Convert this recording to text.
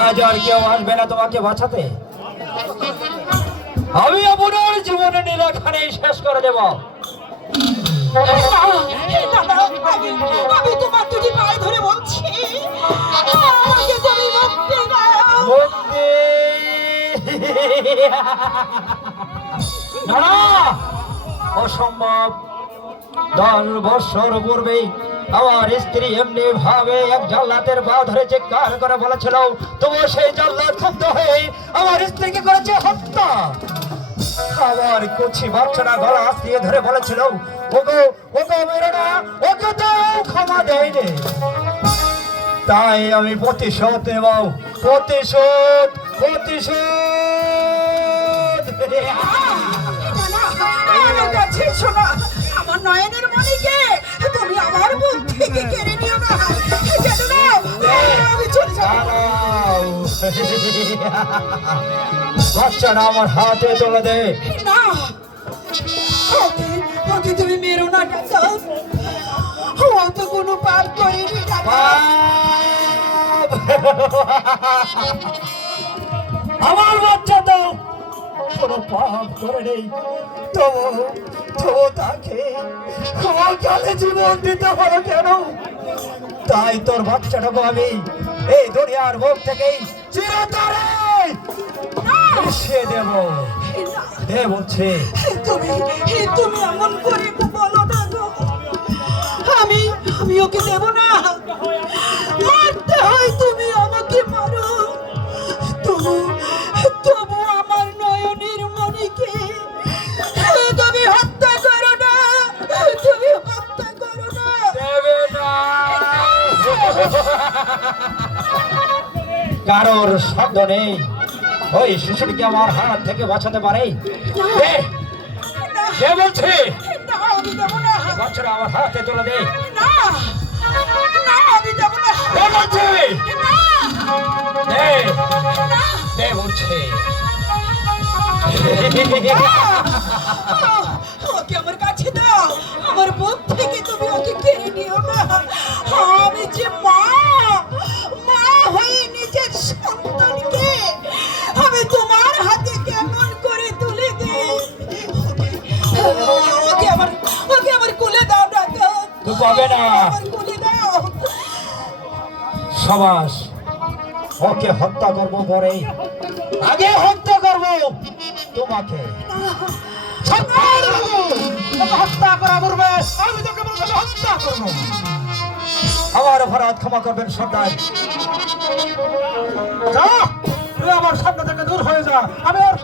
আজ আর কেউ আসবে না তোমাকে বাঁচাতে। আমি আপনার জীবনে নীলাখানে শেষ করে দেব। আমি তোমার দুটি পায়ে ধরে বলছি, আমাকে তুমি মুক্তি দাও। মুক্তি না, না, অসম্ভব। 10 বছর পূর্বেই আমার স্ত্রী এমনি ভাবে এক জল্লাদের পা ধরে চিৎকার করে বলেছিল, তবু সেই জল্লাদ ক্ষুব্ধ হয়ে আমার স্ত্রীকে করেছে হত্যা। আমার কুচি বাচ্চারা গলা আস্তিয়ে ধরে বলেছিল, ওগো ওগো মেরো না, ওকে তো ক্ষমা দেয়নি। তাই আমি প্রতিশোধ নেব, প্রতিশোধ প্রতিশোধ। আমার কাছে শোনা, আমার নয়নের মণিকে তুমি আমার বুক থেকে কেড়ে নিও না। যেন না, আমি চলে যাব। দাঁড়াও। বাচ্চাটা আমার হাতে তুলে দে। না, ওকে তুমি মেরো না ডাক্তার। ও তো কোনো পাপ করেনি ডাক্তার। আমার বাচ্চা তো কোনো পাপ করে নেই, তবু তাকে কালে জীবন দিতে হলো কেন? তাই তোর বাচ্চাটাকে আমি এই দুনিয়ার মুখ থেকেই চিরতরে মিশিয়ে দেব। দে বলছে। তুমি এমন করে বলো না গো। আমি ওকে দেব না। মারতে হয় তুমি আমাকে মারো, তবু আমার নয়নের মণিকে তুমি হত্যা করো না। তুমি হত্যা করো না। দেবে না। কারোর শব্দ নেই। ওই শিশুটিকে আমার হাত থেকে বাঁচাতে পারে? কে বলছে? না, আমি দেব না। বাচ্চারা আমার হাতে তুলে দে। না, আমি দেব না। কে বলছে? না, দে, দে বলছে। ওকে আমার কাছে দাও। আমার বুক থেকে তুমি ওকে কেড়ে নিও না। আমি যে মা হয়ে নিজের সন্তানকে আমি তোমার হাতে কেমন করে তুলে দিই। ওকে আমার কোলে দাও ডাক্তার। তুই পাবে না। আমার কোলে দাও। সমাস, ওকে হত্যা করবো পরে, আগে হত্যা করবো তোমাকে। হত্যা করা করবে, আমি তোকে বলবো হত্যা করবো। আমার অপরাধ ক্ষমা করবেন সর্দার। যা, তুই আমার সামনে থেকে দূর হয়ে যা। আমি আর